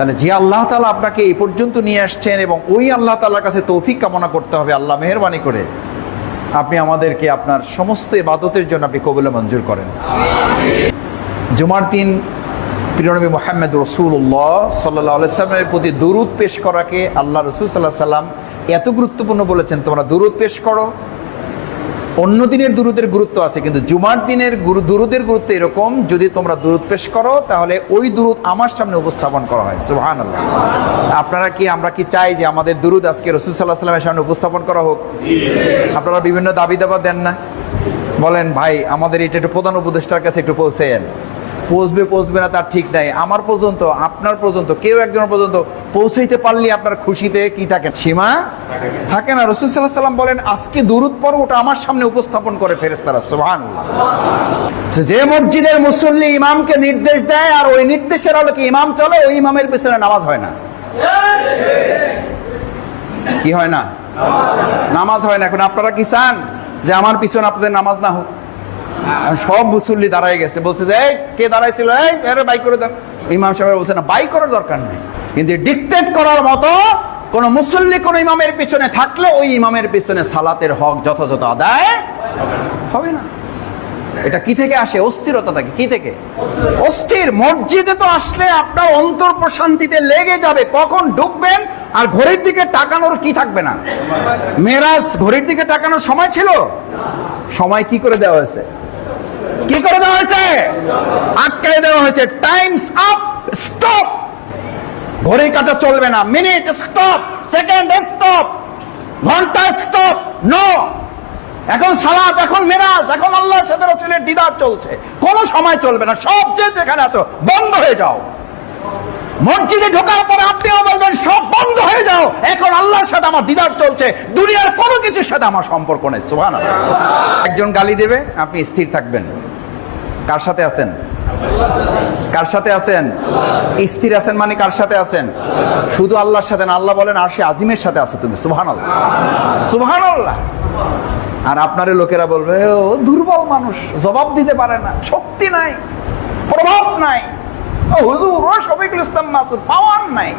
তাহলে যে আল্লাহ তালা আপনাকে এই পর্যন্ত নিয়ে আসছেন এবং ওই আল্লাহ তালার কাছে তৌফিক কামনা করতে হবে, আল্লাহ মেহরবানি করে আপনি আমাদেরকে আপনার সমস্ত ইবাদতের জন্য আপনি কবুলে মঞ্জুর করেন। জুমার দিন প্রিয়নবী মোহাম্মদ রসুল্লাহ সাল্লাহ সাল্লামের প্রতি দুরুদ পেশ করাকে আল্লাহ রসুল সাল্লাহ সাল্লাম এত গুরুত্বপূর্ণ বলেছেন, তোমরা দুরুদ পেশ করো অন্য দিনের দুরুদের গুরুত্ব আছে, কিন্তু জুমার দিনের গুরু, দুরুদের গুরুত্ব এরকম, যদি তোমরা দুরুদ পেশ করো, তাহলে ওই দুরুদ আমার সামনে উপস্থাপন করা হয়। সুহান আপনারা কি, আমরা কি চাই যে আমাদের দুরুদ আজকে রসুল সাল্লাহ সাল্লামের সামনে উপস্থাপন করা হোক? আপনারা বিভিন্ন দাবি দাবা দেন না? বলেন, ভাই, আমাদের এটা একটু প্রধান উপদেষ্টার কাছে একটু পৌঁছেন পৌঁছবে পৌঁছবে না, তার ঠিক নাই। আমার পর্যন্ত, আপনার পর্যন্ত, কেউ একজনের পর্যন্ত পৌঁছাইতে পারলে আপনার খুশিতে কি থাকে? সীমা? থাকে না। রসুল সাল্লাহ সাল্লাম বলেন, আজকে দুরুদ পড়ো ওটা আমার সামনে উপস্থাপন করে ফেরেস্তারা সোহান যে মসজিদের মুসল্লি ইমামকে নির্দেশ দেয় আর ওই নির্দেশের আলোকে ইমাম চলে, ওই ইমামের পিছনে নামাজ হয় না। কি হয় না? নামাজ হয় না। এখন আপনারা কি চান যে আমার পিছনে আপনাদের নামাজ না হোক? সব মুসল্লি দাঁড়ায় গেছে। বলছে যে কে দাঁড়াইছিল? এই এরে বাই করে দেন ইমাম সাহেব বলছে, না, বাই করার দরকার নেই। কিন্তু ডিকটেট করার মতো কোন মুসল্লি, কোন ইমামের পিছনে থাকলে ওই ইমামের পিছনে সালাতের হক যথাযথ আদায় হবে না। এটা কি থেকে আসে? অস্থিরতা থাকে। কি থেকে? অস্থির মসজিদে তো আসলে আপনার অন্তর প্রশান্তিতে লেগে যাবে। কখন ঢুকবেন আর ঘড়ির দিকে তাকানোর কি থাকবে না? মেরাজ ঘড়ির দিকে তাকানোর সময় ছিল? সময় কি করে দেওয়া হয়েছে? কি করে দেওয়া হয়েছে? আটকায় দেওয়া হয়েছে। টাইমস আপ স্টপ ঘড়ি কাটা চলবে না। মিনিট স্টপ সেকেন্ড স্টপ ঘণ্টা স্টপ নো এখন সালাত, এখন মেরাজ, এখন আল্লাহর সাথে রসুলের দিদার চলছে। কোনো সময় চলবে না। সব যে যেখানে আছো, বন্ধ হয়ে যাও। মসজিদে ঢোকার পরে আপনিও বলবেন, সব বন্ধ হয়ে যাও। এখন আল্লাহর সাথে আমার দিদার চলছে। দুনিয়ার কোনো কিছুর সাথে আমার সম্পর্ক নেই। সুহান একজন গালি দেবে, আপনি স্থির থাকবেন। কার সাথে আছেন? কার সাথে আছেন? স্থির আছেন মানে কার সাথে আছেন? শুধু আল্লাহর সাথে আল্লাহ বলেন, আর সে আজিমের সাথে আছো তুমি সুহান আল্লাহ আর আপনার লোকেরা বলবে, ও, দুর্বল মানুষ, জবাব দিতে পারে না, শক্তি নাই, প্রভাব নাই। হুজুর, ও, শফিকুল ইসলাম মাসুদ, পাওয়ার নাই।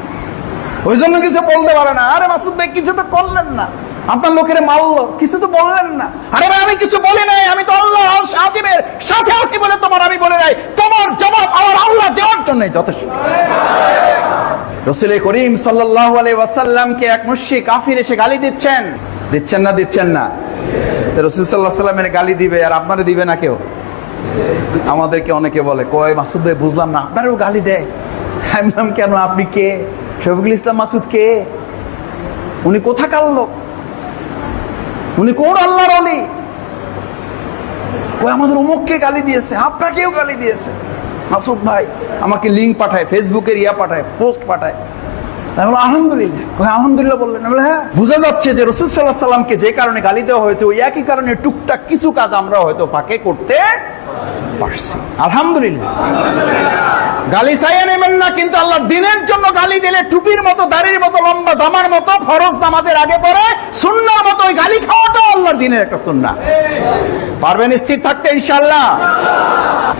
ওই জন্য কিছু বলতে পারে না। আরে মাসুদ ভাই, কিছু তো করলেন না। আপনার লোকের মারলো কিছু তো বললেন না। আরে ভাই, আমি কিছু বলি নাই, আমি তো আল্লাহ আর সাজিমের সাথে আছি বলে তোমার আমি বলে নাই। তোমার জবাব আমার আল্লাহ দেওয়ার জন্যই যথেষ্ট। রসুল করিম সাল্লাহ ওয়াসাল্লামকে এক মুশিক কাফির এসে গালি দিচ্ছেন। দিচ্ছেন না দিচ্ছেন না। রসুল সাল্লাহ সাল্লামের গালি দিবে, আর আপনারা দিবে না কেউ? আমাদেরকে অনেকে বলে, কয় মাসুদ ভাই, বুঝলাম না, আপনারও গালি দেয়। আমি কেন, আপনি কে? শফিকুল ইসলাম মাসুদ কে? উনি কোথাকার লোক? উনি কোন আল্লাহর অলি? ও আমাদের অমুককে গালি দিয়েছে আপনাকেও গালি দিয়েছে। মাসুদ ভাই আমাকে লিঙ্ক পাঠায় ফেসবুকের ইয়া পাঠায় পোস্ট পাঠায়। আমি বললাম, আলহামদুলিল্লাহ। ওই আলহামদুলিল্লাহ বললেন। আমি হ্যাঁ। বোঝা যাচ্ছে যে রসুল সাল্লাহ সাল্লামকে যে কারণে গালি দেওয়া হয়েছে ওই একই কারণে টুকটাক কিছু কাজ আমরা হয়তো ফাঁকে করতে পারছি। আলহামদুলিল্লাহ। গালি চাইয়ে নেবেন না, কিন্তু আল্লাহ দিনের জন্য গালি দিলে টুপির মতো, দাড়ির মতো, লম্বা দামার মতো, ফরজ নামাজের আগে পরে সুন্নার মতো ওই গালি খাওয়াটাও আল্লাহর দিনের একটা সুন্না। পারবেন স্থির থাকতে ইনশাল্লাহ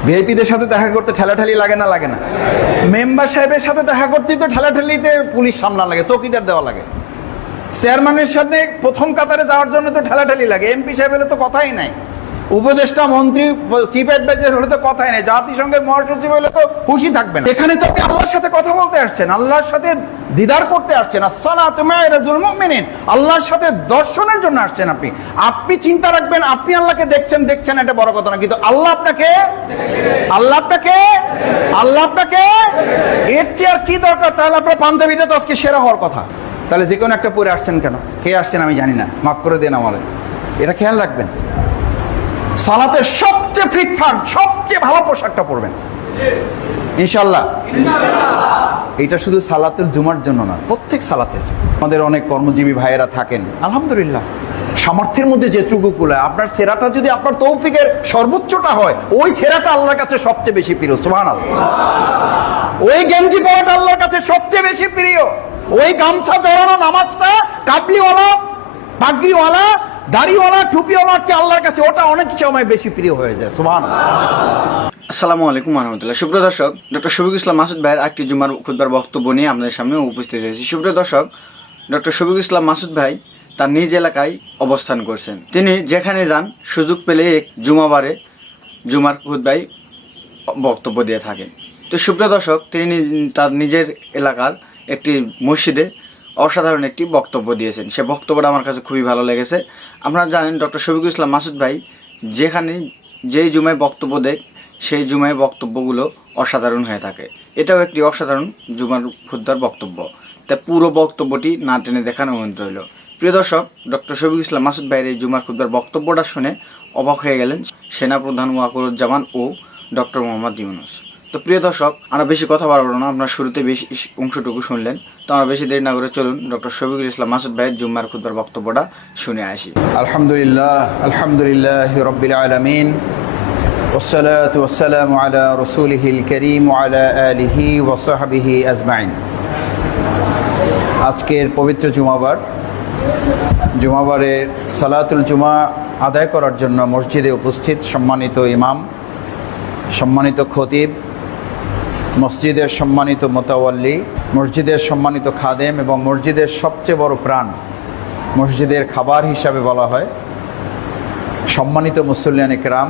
ভিআইপিদের সাথে দেখা করতে ঠেলাঠেলি লাগে না লাগে না। মেম্বার সাহেবের সাথে দেখা করতে তো ঠেলাঠেলিতে পুলিশ সামলা লাগে, চৌকিদার দেওয়া লাগে। চেয়ারম্যানের সাথে প্রথম কাতারে যাওয়ার জন্য তো ঠেলাঠেলি লাগে, এমপি সাহেবের তো কথাই নাই। উপদেষ্টা, মন্ত্রী চিফ অ্যাডভাইজার হলে তো কথাই নেই। জাতিসংঘের মহাসচিব হলে তো খুশি থাকবেন। এখানে তো আপনি আল্লাহর সাথে কথা বলতে আসছেন, আল্লাহর সাথে দিদার করতে আসছেন। মুমিনিন, আল্লাহর সাথে দর্শনের জন্য আসছেন আপনি। আপনি চিন্তা রাখবেন, আপনি আল্লাহকে দেখছেন দেখছেন এটা বড় কথা না, কিন্তু আল্লাহ আপনাকে আল্লাহ আপনাকে আল্লাহ আপনাকে, এর চেয়ে আর কি দরকার? তাহলে আপনার পাঞ্জাবিটা তো আজকে সেরা হওয়ার কথা। তাহলে যে কোনো একটা পরে আসছেন কেন? কে আসছেন আমি জানি না। মাফ করে দেন আমার। এটা খেয়াল রাখবেন। সালাতে সবচেয়ে ফিটফাট সবচেয়ে ভালো পোশাকটা পরবেন। ইনশাল্লাহ এটা শুধু সালাতের জুমার জন্য না প্রত্যেক সালাতের আমাদের অনেক কর্মজীবী ভাইয়েরা থাকেন আলহামদুলিল্লাহ। সামর্থ্যের মধ্যে যেটুকু কুলায় আপনার সেরাটা যদি আপনার তৌফিকের সর্বোচ্চটা হয় ওই সেরাটা আল্লাহর কাছে সবচেয়ে বেশি প্রিয় সুবহান ওই গেঞ্জি পরাটা আল্লাহর কাছে সবচেয়ে বেশি প্রিয়। ওই গামছা জড়ানো নামাজটা কাবলিওয়ালা পাগড়িওয়ালা দাড়িওয়ালা, টুপিওয়ালার চেয়ে আল্লাহর কাছে ওটা অনেক সময় বেশি প্রিয় হয়ে যায়। সুবহান আসসালামু আলাইকুম রহমতুল্লাহ। সুপ্রিয় দর্শক, ডক্টর শফিক ইসলাম মাসুদ ভাইয়ের একটি জুমার খুদবার বক্তব্য নিয়ে আপনাদের সামনে উপস্থিত হয়েছি সুপ্রিয় দর্শক, ডক্টর শফিক ইসলাম মাসুদ ভাই তার নিজ এলাকায় অবস্থান করছেন। তিনি যেখানে যান, সুযোগ পেলে এক জুমাবারে জুমার খুদ্ায় বক্তব্য দিয়ে থাকেন। তো সুপ্রিয় দর্শক, তিনি তার নিজের এলাকার একটি মসজিদে অসাধারণ একটি বক্তব্য দিয়েছেন। সে বক্তব্যটা আমার কাছে খুবই ভালো লেগেছে। আপনারা জানেন ডক্টর শফিকুল ইসলাম মাসুদ ভাই যেখানে যেই জুমায় বক্তব্য দেয়, সেই জুমায় বক্তব্যগুলো অসাধারণ হয়ে থাকে। এটাও একটি অসাধারণ জুমার খুদ্দার বক্তব্য। তাই পুরো বক্তব্যটি না টেনে দেখানো অনুরোধ রইল। প্রিয় দর্শক, ডক্টর শফিকুল ইসলাম মাসুদ ভাইয়ের এই জুমার খুদ্দার বক্তব্যটা শুনে অবাক হয়ে গেলেন সেনাপ্রধান ওয়াকুরুজ্জামান ও ডক্টর মোহাম্মদ ইউনুস। তো প্রিয় দর্শক আমরা বেশি কথা বাড়বো না আপনার শুরুতে বেশি অংশটুকু শুনলেন তো আমরা বেশি দেরি না করে চলুন ডক্টর শফিকুল ইসলাম মাসুদ ভাইয়ের জুম্মার খুদ্বার বক্তব্যটা শুনে আসি আলহামদুলিল্লাহ আলহামদুলিল্লাহ রব্বিল আলামিন والصلاة والسلام على رسوله الكريم وعلى آله وصحبه أجمعين আজকের পবিত্র জুমাবার জুমাবারের সালাতুল জুমা আদায় করার জন্য মসজিদে উপস্থিত সম্মানিত ইমাম সম্মানিত খতিব মসজিদের সম্মানিত মোতাওয়াল্লি, মসজিদের সম্মানিত খাদেম এবং মসজিদের সবচেয়ে বড় প্রাণ মসজিদের খাবার হিসাবে বলা হয়। সম্মানিত মুসল্লিয়ান ইকরাম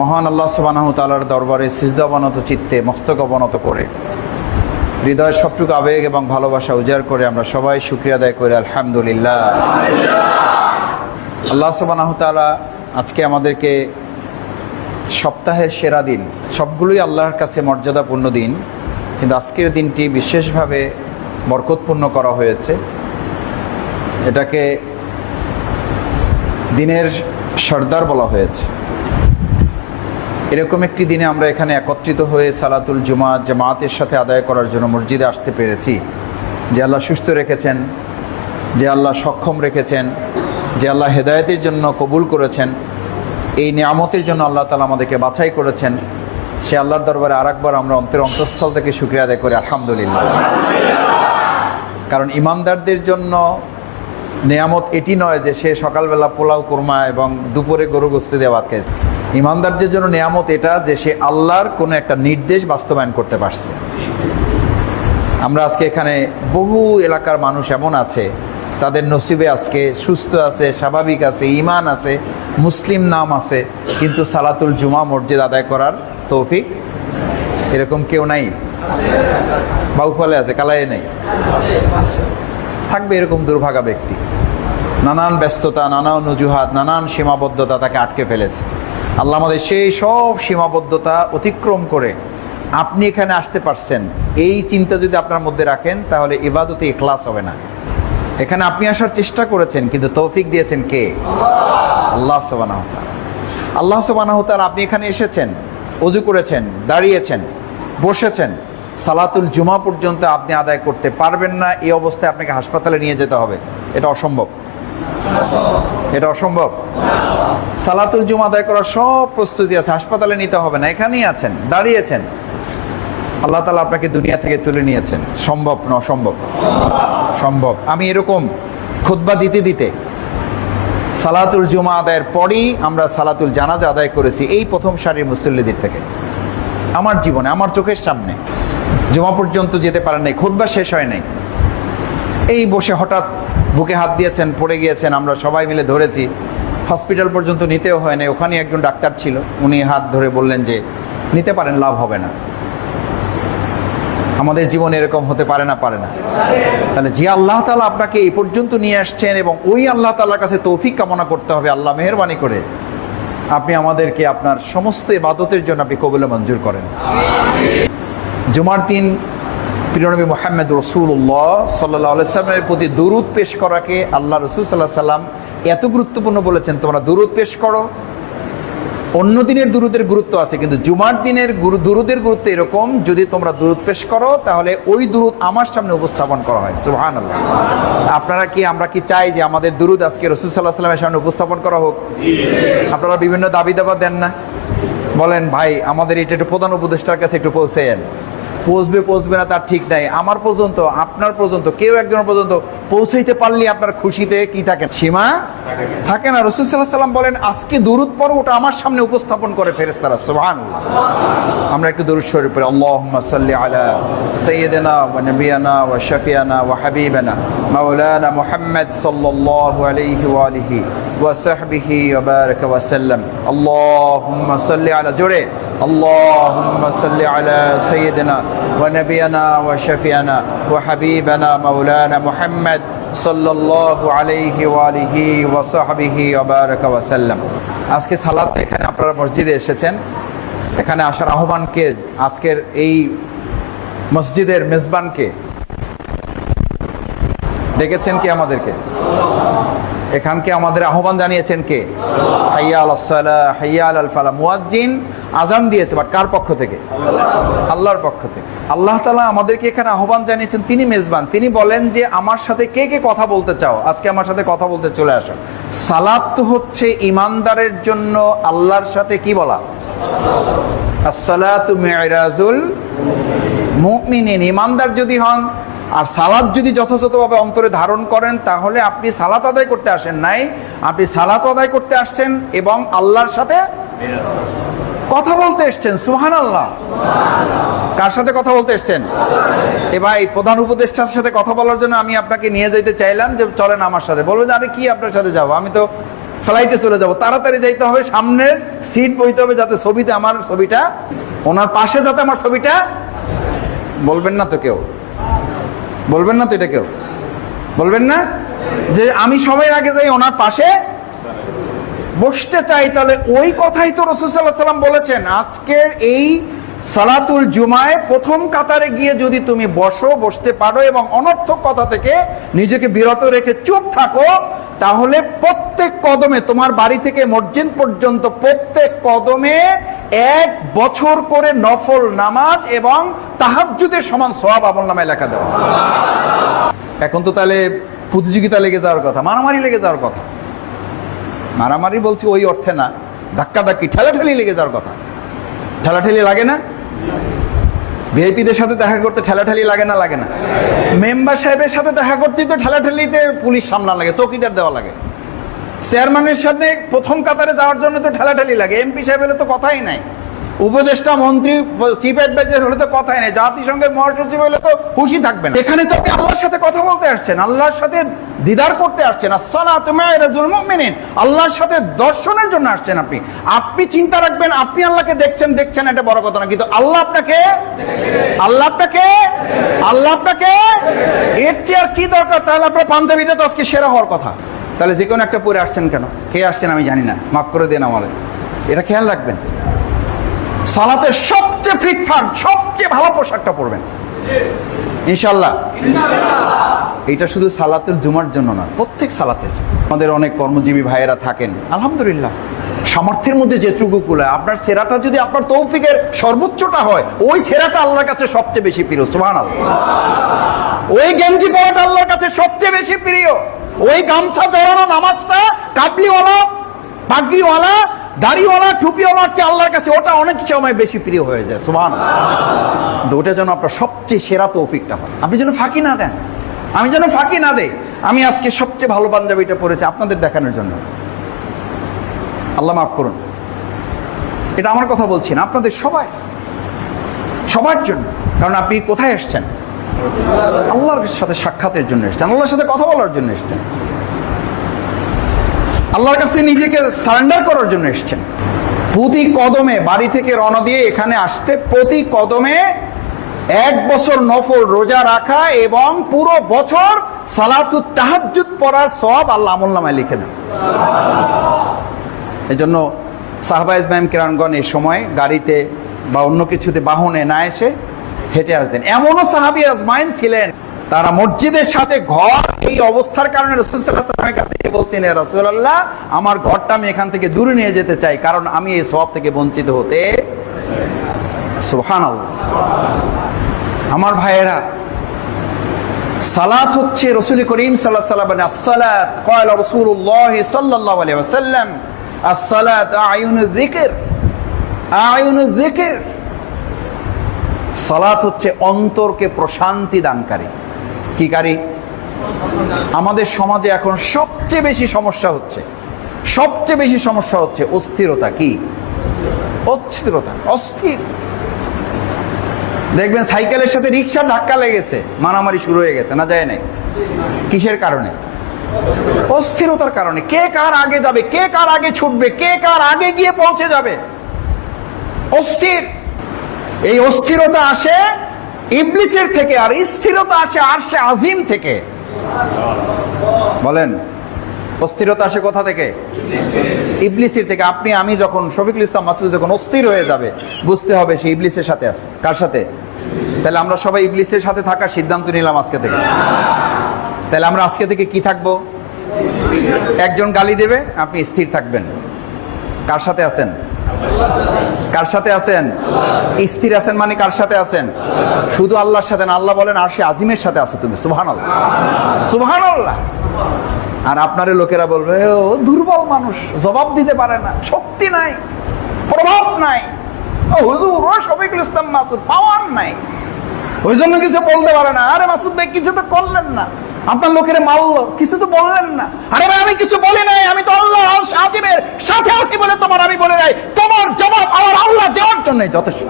মহান আল্লাহ সুবানাহ তালার দরবারে সিজদাবনত চিত্তে মস্তক অবনত করে। হৃদয়ের সবটুকু আবেগ এবং ভালোবাসা উজাড় করে আমরা সবাই শুক্রিয়া আদায় করি, আলহামদুলিল্লাহ। আল্লাহ সুবানাহ তালা আজকে আমাদেরকে সপ্তাহের সেরা দিন। সবগুলোই আল্লাহর কাছে মর্যাদাপূর্ণ দিন, কিন্তু আজকের দিনটি বিশেষভাবে বরকতপূর্ণ করা হয়েছে। এটাকে দিনের সর্দার বলা হয়েছে। এরকম একটি দিনে আমরা এখানে একত্রিত হয়ে সালাতুল জুমা, জামাতের সাথে আদায় করার জন্য মসজিদে আসতে পেরেছি। যে আল্লাহ সুস্থ রেখেছেন, যে আল্লাহ সক্ষম রেখেছেন, যে আল্লাহ হেদায়তের জন্য কবুল করেছেন এই নিয়ামতের জন্য আল্লাহ তালা আমাদেরকে বাছাই করেছেন। সে আল্লাহর দরবারে আর একবার আমরা অন্তর অন্তঃস্থল থেকে শুক্রিয়া আদায় করি, আলহামদুলিল্লাহ। কারণ ইমানদারদের জন্য নিয়ামত এটি নয় যে সে সকালবেলা পোলাও, কোরমা এবং দুপুরে গরু গোস্ত ভাত খাইছে। ইমানদারদের জন্য নিয়ামত এটা যে সে আল্লাহর কোনো একটা নির্দেশ বাস্তবায়ন করতে পারছে। আমরা আজকে এখানে বহু এলাকার মানুষ এমন আছে তাদের নসিবে আজকে সুস্থ আছে, স্বাভাবিক আছে ইমান আছে, মুসলিম নাম আছে, কিন্তু সালাতুল জুমা মসজিদ আদায় করার তৌফিক এরকম কেউ নাই। বাউফলে আছে কালায় নেই। থাকবে এরকম দুর্ভাগা ব্যক্তি। নানান ব্যস্ততা, নানান অজুহাত, নানান সীমাবদ্ধতা তাকে আটকে ফেলেছে। আল্লাহ আমাদের সেই সব সীমাবদ্ধতা অতিক্রম করে আপনি এখানে আসতে পারছেন। এই চিন্তা যদি আপনার মধ্যে রাখেন, তাহলে ইবাদতে ইখলাস হবে না। এখানে আপনি আসার চেষ্টা করেছেন, কিন্তু তৌফিক দিয়েছেন কে? আল্লাহ সবানাহ আল্লাহ সবানাহ আপনি এখানে এসেছেন অজু করেছেন, দাঁড়িয়েছেন, বসেছেন। সালাতুল জুমা পর্যন্ত আপনি আদায় করতে পারবেন না, এই অবস্থায় আপনাকে হাসপাতালে নিয়ে যেতে হবে। এটা অসম্ভব। এটা অসম্ভব। সালাতুল জুমা আদায় করার সব প্রস্তুতি আছে, হাসপাতালে নিতে হবে না, এখানেই আছেন, দাঁড়িয়েছেন। আল্লাহ তালা আপনাকে দুনিয়া থেকে তুলে নিয়েছেন। সম্ভব না অসম্ভব? সম্ভব। আমি এরকম খুতবা দিতে দিতে সালাতুল জুমা আদায়ের পরই আমরা সালাতুল জানাজা আদায় করেছি এই প্রথম সারির মুসল্লিদের থেকে। আমার জীবনে, আমার চোখের সামনে। জমা পর্যন্ত যেতে পারেন নাই, খুতবা শেষ হয় নাই। এই বসে হঠাৎ বুকে হাত দিয়েছেন, পড়ে গিয়েছেন, আমরা সবাই মিলে ধরেছি। হসপিটাল পর্যন্ত নিতেও হয় নাই ওখানে একজন ডাক্তার ছিল, উনি হাত ধরে বললেন যে, নিতে পারেন, লাভ হবে না। আমাদের জীবনে এরকম হতে পারে না পারে না। তাহলে যে আল্লাহ তালা আপনাকে এই পর্যন্ত নিয়ে আসছেন এবং ওই আল্লাহ তালার কাছে তৌফিক কামনা করতে হবে, আল্লাহ মেহরবানি করে আপনি আমাদেরকে আপনার সমস্ত ইবাদতের জন্য আপনি কবলে মঞ্জুর করেন। জুমার দিন প্রিয়নবী মোহাম্মদ রসুল্লাহ সাল্লাহ সাল্লামের প্রতি দুরুদ পেশ করাকে আল্লাহ রসুল সাল্লাহ সাল্লাম এত গুরুত্বপূর্ণ বলেছেন, তোমরা দুরুদ পেশ করো অন্য দিনের দুরুদের গুরুত্ব আছে, কিন্তু জুমার দিনের দুরুদের গুরুত্ব এরকম, যদি তোমরা দুরুদ পেশ করো, তাহলে ওই দুরুদ আমার সামনে উপস্থাপন করা হয়। সুহান আপনারা কি, আমরা কি চাই যে আমাদের দুরুদ আজকে রসুল সাল্লাহ সাল্লামের সামনে উপস্থাপন করা হোক? আপনারা বিভিন্ন দাবি দাবা দেন না। বলেন, ভাই, আমাদের এটা একটু প্রধান উপদেষ্টার কাছে একটু পৌঁছেন পৌঁছবে পৌঁছবে না, তার ঠিক নাই। আমার পর্যন্ত, আপনার পর্যন্ত, কেউ একজন পর্যন্ত পৌঁছাইতে পারলে আপনার খুশিতে কি থাকে? সীমা? থাকে না। রসুল সাল্লাহ সাল্লাম বলেন, আজকে দূরত পর ওটা আমার সামনে উপস্থাপন করে ফেরেস্তারা সোহান আমরা একটু দূর শরীর পড়ি। আল্লাহুম্মা সাল্লি আলা সাইয়্যিদিনা ওয়া নাবিয়ানা ওয়া শাফিয়ানা ওয়া হাবিবানা মাওলানা মুহাম্মদ সাল্লাল্লাহু ওয়া ওয়া সাহবিহি ওয়া বারাকা ওয়া সাল্লাম আল্লাহুম্মা সাল্লি আলা জোরে اللهم صل على سيدنا ونبينا وشفينا وحبيبنا مولانا محمد صلى الله عليه وآله وصحبه وبارك وسلم আজকে সালাত এখানে আপনারা মসজিদে এসেছেন এখানে আসার আহ্বানকে আজকের এই মসজিদের মেজবানকে ডেকেছেন কে আমাদেরকে এখানকে আমাদের আহ্বান জানিয়েছেন কে? আজান দিয়েছে বাট কার পক্ষ থেকে? আল্লাহর পক্ষ থেকে। আল্লাহ তালা আমাদেরকে এখানে আহ্বান জানিয়েছেন, তিনি মেজবান। তিনি বলেন যে, আমার সাথে কে কে কথা বলতে চাও? আজকে আমার সাথে কথা বলতে চলে আসো। সালাত তো হচ্ছে ইমানদারের জন্য আল্লাহর সাথে কি বলা? আসসালাতু মুমিনিন। ইমানদার যদি হন আর সালাদ যদি যথাযথভাবে অন্তরে ধারণ করেন, তাহলে আপনি সালাত আদায় করতে আসেন নাই। আপনি সালাত আদায় করতে আসছেন এবং আল্লাহর সাথে কথা বলতে এসছেন সুহান আল্লাহ কার সাথে কথা বলতে এসছেন? এ ভাই, প্রধান উপদেষ্টার সাথে কথা বলার জন্য আমি আপনাকে নিয়ে যেতে চাইলাম যে চলেন আমার সাথে। বলবেন, আরে কি আপনার সাথে যাব? আমি তো ফ্লাইটে চলে যাব। তাড়াতাড়ি যাইতে হবে, সামনের সিট বইতে হবে যাতে ছবিতে আমার ছবিটা, ওনার পাশে যাতে আমার ছবিটা, বলবেন না তো কেউ। বলবেন না তো এটা কেউ? বলবেন না? যে আমি সবাই আগে যাই ওনার পাশে বসতে চাই, তাহলে ওই কথাই তো রসুল সাল্লাহ সাল্লাম বলেছেন। আজকের এই সালাতুল জুমায় প্রথম কাতারে গিয়ে যদি তুমি বসো, বসতে পারো এবং অনর্থক কথা থেকে নিজেকে বিরত রেখে চুপ থাকো, তাহলে প্রত্যেক কদমে তোমার বাড়ি থেকে মসজিদ পর্যন্ত প্রত্যেক কদমে এক বছর করে নফল নামাজ এবং তাহাজ্জুদের সমান সব আমল নামায় লেখা দেওয়া। এখন তো তাহলে প্রতিযোগিতা লেগে যাওয়ার কথা, মারামারি লেগে যাওয়ার কথা। মারামারি বলছি ওই অর্থে না, ধাক্কাধাক্কি, ঠেলাঠেলি লেগে যাওয়ার কথা। ঠেলাঠেলি লাগে না? ভিআইপিদের সাথে দেখা করতে ঠেলাঠেলি লাগে না লাগে না। মেম্বার সাহেবের সাথে দেখা করতেই তো ঠেলাঠেলিতে পুলিশ সামলা লাগে, চৌকিদার দেওয়া লাগে। চেয়ারম্যানের সাথে প্রথম কাতারে যাওয়ার জন্য তো ঠেলাঠেলি লাগে, এমপি সাহেবের তো কথাই নাই। উপদেষ্টা, মন্ত্রী চিফ অ্যাডভাইজার হলে তো কথাই নেই। জাতিসংঘের মহাসচিব হলে তো খুশি থাকবেন। এখানে তো আপনি আল্লাহর সাথে কথা বলতে আসছেন, আল্লাহর সাথে দিদার করতে আসছেন। মুমিনিন, আল্লাহর সাথে দর্শনের জন্য আসছেন আপনি। আপনি চিন্তা রাখবেন, আপনি আল্লাহকে দেখছেন দেখছেন এটা বড় কথা না, কিন্তু আল্লাহ আপনাকে আল্লাহ আপনাকে আল্লাহ আপনাকে, এর চেয়ে আর কি দরকার? তাহলে আপনার পাঞ্জাবিটা তো আজকে সেরা হওয়ার কথা। তাহলে যে কোনো একটা পরে আসছেন কেন? কে আসছেন আমি জানি না। মাফ করে দেন আমাদের। এটা খেয়াল রাখবেন। সালাতে সবচেয়ে ফিটফাট সবচেয়ে ভালো পোশাকটা পরবেন। ইনশাল্লাহ এটা শুধু সালাতের জুমার জন্য না প্রত্যেক সালাতের আমাদের অনেক কর্মজীবী ভাইয়েরা থাকেন আলহামদুলিল্লাহ। সামর্থ্যের মধ্যে যেটুকু কুলায় আপনার সেরাটা যদি আপনার তৌফিকের সর্বোচ্চটা হয় ওই সেরাটা আল্লাহর কাছে সবচেয়ে বেশি প্রিয় সুবহান ওই গেঞ্জি পরাটা আল্লাহর কাছে সবচেয়ে বেশি প্রিয়। ওই গামছা জড়ানো নামাজটা কাবলিওয়ালা পাগড়িওয়ালা দাড়িওয়ালা, টুপিওয়ালার চেয়ে আল্লাহর কাছে ওটা অনেক সময় বেশি প্রিয় হয়ে যায় সুবহান ওটা যেন আপনার সবচেয়ে সেরা তৌফিকটা হয়। আপনি যেন ফাঁকি না দেন। আমি যেন ফাঁকি না দেই। আমি আজকে সবচেয়ে ভালো পাঞ্জাবিটা পরেছি আপনাদের দেখানোর জন্য। আল্লাহ মাফ করুন। এটা আমার কথা বলছি না, আপনাদের সবাই। সবার জন্য। কারণ আপনি কোথায় এসছেন? আল্লাহর সাথে সাক্ষাতের জন্য এসছেন, আল্লাহর সাথে কথা বলার জন্য এসছেন। আল্লাহর কাছে নিজেকে সারেন্ডার করার জন্য এসছেন। প্রতি কদমে বাড়ি থেকে রওনা দিয়ে এখানে আসতে প্রতি কদমে এক বছর নফল রোজা রাখা এবং পুরো বছর সালাতু তাহাজ্জুদ পড়ার সব আল্লাহ আমল নামায় লিখে দেন। এই জন্য সাহবা ইসমাইম কিরানগণ এই সময় গাড়িতে বা অন্য কিছুতে বাহনে না এসে হেঁটে আসতেন। এমনও সাহাবি আজমাইন ছিলেন তারা মসজিদের সাথে ঘর এই অবস্থার কারণে রসুল সাল্লাহ সাল্লামের কাছে বলছেন রসুল্লাহ আমার ঘরটা আমি এখান থেকে দূরে নিয়ে যেতে চাই, কারণ আমি এই সব থেকে বঞ্চিত হতে আমার ভাইয়েরা, সালাত হচ্ছে রসুল করিম সাল্লাহ সাল্লাম সালাত হচ্ছে অন্তরকে প্রশান্তি দানকারী। কি কারি আমাদের সমাজে এখন সবচেয়ে বেশি সমস্যা হচ্ছে। সবচেয়ে বেশি সমস্যা হচ্ছে অস্থিরতা কি? অস্থিরতা, অস্থির। দেখবেন সাইকেলের সাথে রিক্সা ধাক্কা লেগেছে, মারামারি শুরু হয়ে গেছে, না যায় নাই? কিসের কারণে? অস্থিরতার কারণে। কে কার আগে যাবে, কে কার আগে ছুটবে, কে কার আগে গিয়ে পৌঁছে যাবে? অস্থির। এই অস্থিরতা আসে ইবলিসের থেকে আর স্থিরতা আসে আর সে আজিম থেকে। বলেন, অস্থিরতা আসে কোথা থেকে? ইবলিসের থেকে। আপনি, আমি যখন শফিকুল ইসলাম মাসুদ যখন অস্থির হয়ে যাবে, বুঝতে হবে সে ইবলিসের সাথে আছে। কার সাথে? তাহলে আমরা সবাই ইবলিসের সাথে থাকার সিদ্ধান্ত নিলাম আজকে থেকে। তাহলে আমরা আজকে থেকে কি থাকব? একজন গালি দেবে, আপনি স্থির থাকবেন। কার সাথে আছেন? কার সাথে আছেন? স্থির আছেন মানে কার সাথে আছেন? শুধু আল্লাহর সাথে আল্লাহ বলেন আর সে আজিমের সাথে আছো তুমি সুবহান আল্লাহ আর আপনারে লোকেরা বলবে ও দুর্বল মানুষ, জবাব দিতে পারে না, শক্তি নাই, প্রভাব নাই। হুজুর শফিকুল ইসলাম মাসুদ, পাওয়ার নাই। ওই জন্য কিছু বলতে পারে না। আরে মাসুদ ভাই, কিছু তো করলেন না। আপনার লোকের মারলো কিছু তো বললেন না। আরে ভাই, আমি কিছু বলি নাই, আমি তো আল্লাহ আর সাজিমের সাথে আছি বলে তোমার আমি বলে নাই। তোমার জবাব আমার আল্লাহ দেওয়ার জন্যই যথেষ্ট।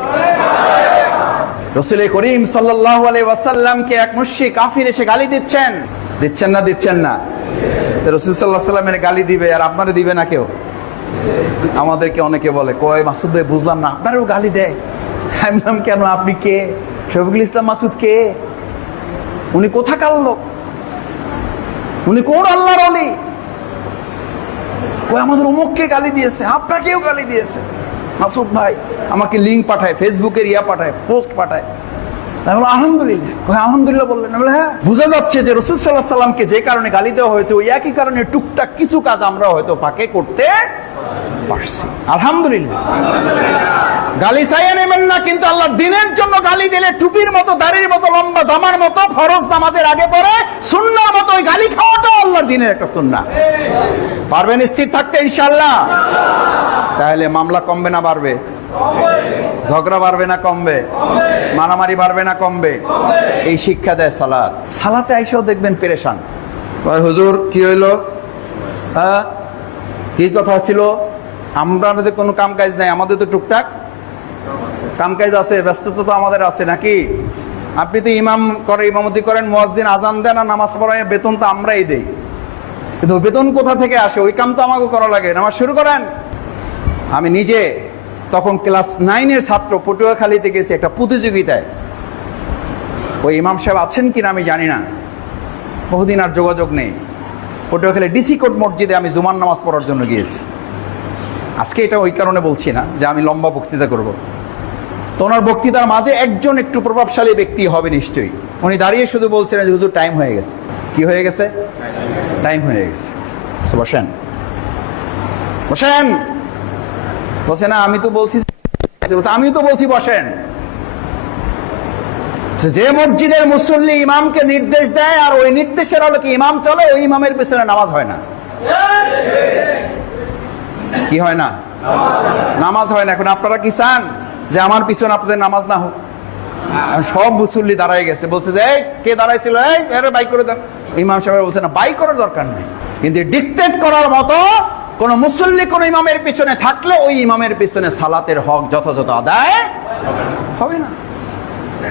রসুল করিম সাল্লাহ ওয়াসাল্লামকে এক মুশিক কাফির এসে গালি দিচ্ছেন। দিচ্ছেন না দিচ্ছেন না। রসুল সাল্লাহ সাল্লামের গালি দিবে, আর আপনারে দিবে না কেউ? আমাদেরকে অনেকে বলে, কয় মাসুদ ভাই, বুঝলাম না, আপনারও গালি দেয়। আমি কেন, আপনি কে? শফিকুল ইসলাম মাসুদ কে? উনি কোথাকার লোক? উনি কোন আল্লাহর অলি? ও আমাদের অমুককে গালি দিয়েছে আপনাকেও গালি দিয়েছে। মাসুদ ভাই আমাকে লিঙ্ক পাঠায় ফেসবুকের ইয়া পাঠায় পোস্ট পাঠায়। আমি বললাম, আলহামদুলিল্লাহ। কই, আলহামদুলিল্লাহ বললেন। আমি হ্যাঁ। বোঝা যাচ্ছে যে রসুল সাল্লাহ সাল্লামকে যে কারণে গালি দেওয়া হয়েছে ওই একই কারণে টুকটাক কিছু কাজ আমরা হয়তো ফাঁকে করতে পারছি। আলহামদুলিল্লাহ। গালি চাইয়ে নেবেন না, কিন্তু আল্লাহ দিনের জন্য গালি দিলে টুপির মতো, দাড়ির মতো, লম্বা দামার মতো, ফরজ নামাজের আগে পরে সুন্নার মতো ওই গালি খাওয়াটাও আল্লাহর দিনের একটা সুন্না। পারবেন স্থির থাকতে ইনশাল্লাহ তাহলে মামলা কমবে না বাড়বে? ঝগড়া বাড়বে না কমবে? মারামারি বাড়বে না কমবে? এই শিক্ষা দেয় সালাত। সালাতে আইসাও দেখবেন পেরেশান। হুজুর, কি হইল? হ্যাঁ কি কথা ছিল? আমরা আমাদের কোনো কাম কাজ নাই, আমাদের তো টুকটাক কাম কাজ আছে, ব্যস্ততা তো আমাদের আছে নাকি? আপনি তো ইমাম করে, ইমামতি করেন, মুয়াজ্জিন আজান দেন আর নামাজ পড়ায় বেতন তো আমরাই দেই। কিন্তু বেতন কোথা থেকে আসে? ওই কাম তো আমাকে করা লাগে। নামাজ শুরু করেন। আমি নিজে তখন ক্লাস নাইনের ছাত্র পটুয়াখালীতে গেছি একটা প্রতিযোগিতায়। ওই ইমাম সাহেব আছেন কিনা আমি জানি না। বহুদিন আর যোগাযোগ নেই। পটুয়াখালী ডিসি কোর্ট মসজিদে আমি জুমার নামাজ পড়ার জন্য গিয়েছি। আজকে এটা ওই কারণে বলছি না যে আমি লম্বা বক্তৃতা করব। তো ওনার বক্তৃতার মাঝে একজন একটু প্রভাবশালী ব্যক্তি হবে নিশ্চয়ই। উনি দাঁড়িয়ে শুধু বলছিলেন যে, হুজুর টাইম হয়ে গেছে। কি হয়ে গেছে? টাইম হয়ে গেছে। বসেন। বসেন। বসে না, আমি তো বলছি আমিও তো বলছি, বসেন। যে মসজিদের মুসল্লি ইমামকে নির্দেশ দেয় আর ওই নির্দেশের আলোকে ইমাম চলে, ওই ইমামের পিছনে নামাজ হয় না। কি হয় না? নামাজ হয় না। এখন আপনারা কি চান যে আমার পিছনে আপনাদের নামাজ না হোক? সব মুসল্লি দাঁড়ায় গেছে। বলছে যে কে দাঁড়াইছিল? এই এরে বাই করে দেন ইমাম সাহেব বলছে, না, বাই করার দরকার নেই। কিন্তু ডিকটেট করার মতো কোন মুসল্লি, কোন ইমামের পিছনে থাকলে ওই ইমামের পিছনে সালাতের হক যথাযথ আদায় হবে না।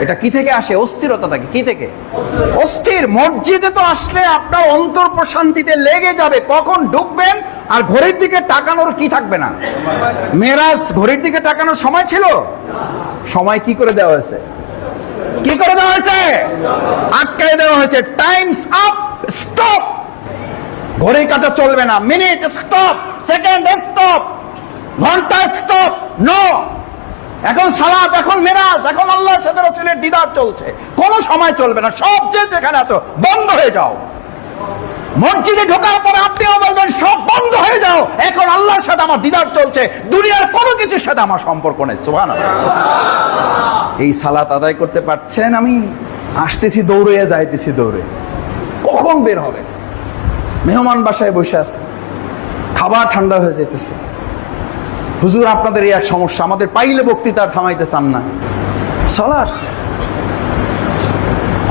এটা কি থেকে আসে? অস্থিরতা থাকে কি থেকে? অস্থির মসজিদে তো আসলে আপনার অন্তর প্রশান্তিতে লেগে যাবে। কখন ঢুকবেন আর ঘড়ির দিকে তাকানোর কি থাকবে না? মেরাজ ঘড়ির দিকে তাকানোর সময় ছিল? সময় কি করে দেওয়া হয়েছে? কি করে দেওয়া হয়েছে? আটকায় দেওয়া হয়েছে। টাইমস আপ স্টপ ঘড়ি কাটা চলবে না। মিনিট স্টপ সেকেন্ড স্টপ ঘণ্টা স্টপ নো এখন সালাত এখন মেরাজ, এখন আল্লাহর সাথে রসুলের দিদার চলছে। কোনো সময় চলবে না। সব যে যেখানে আছো, বন্ধ হয়ে যাও। মসজিদে ঢোকার পরে আপনিও বলবেন, সব বন্ধ হয়ে যাও। এখন আল্লাহর সাথে আমার দিদার চলছে। দুনিয়ার কোনো কিছুর সাথে আমার সম্পর্ক নেই। সুহান এই সালাত আদায় করতে পারছেন আমি? আসতেছি দৌড়ে, যাইতেছি দৌড়ে। কখন বের হবে? মেহমান বাসায় বসে আছে। খাবার ঠান্ডা হয়ে যেতেছে হুজুর, আপনাদের এই এক সমস্যা। আমাদের পাইলে বক্তৃতা থামাইতে চান না। সলাৎ।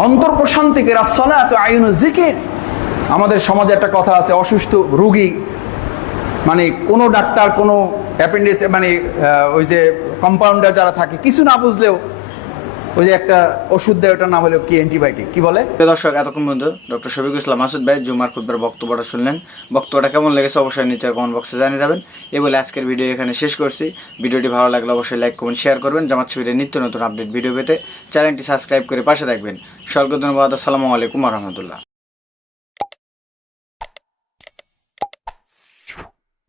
অন্তর প্রশান্তিকে সলাৎ আইন জিকির। আমাদের সমাজে একটা কথা আছে, অসুস্থ রুগী মানে কোনো ডাক্তার, কোনো অ্যাপেন্ডিক্স মানে ওই যে কম্পাউন্ডার যারা থাকে, কিছু না বুঝলেও ওই যে একটা ওষুধ দেয়, ওটার নাম হলো কি অ্যান্টিবায়োটিক কি বলে? দর্শক, এতক্ষণ পর্যন্ত ডক্টর শফিকুল ইসলাম মাসুদ ভাই জুমার খুদ্বার বক্তব্যটা শুনলেন। বক্তব্যটা কেমন লেগেছে অবশ্যই নিচের কমেন্ট বক্সে জানিয়ে যাবেন এই বলে আজকের ভিডিও এখানে শেষ করছি। ভিডিওটি ভালো লাগলে অবশ্যই লাইক কমেন্ট শেয়ার করবেন। জামাত শিবিরের নিত্য নতুন আপডেট ভিডিও পেতে চ্যানেলটি সাবস্ক্রাইব করে পাশে থাকবেন। সকলকে ধন্যবাদ। আসসালামু আলাইকুম রহমতুল্লাহ।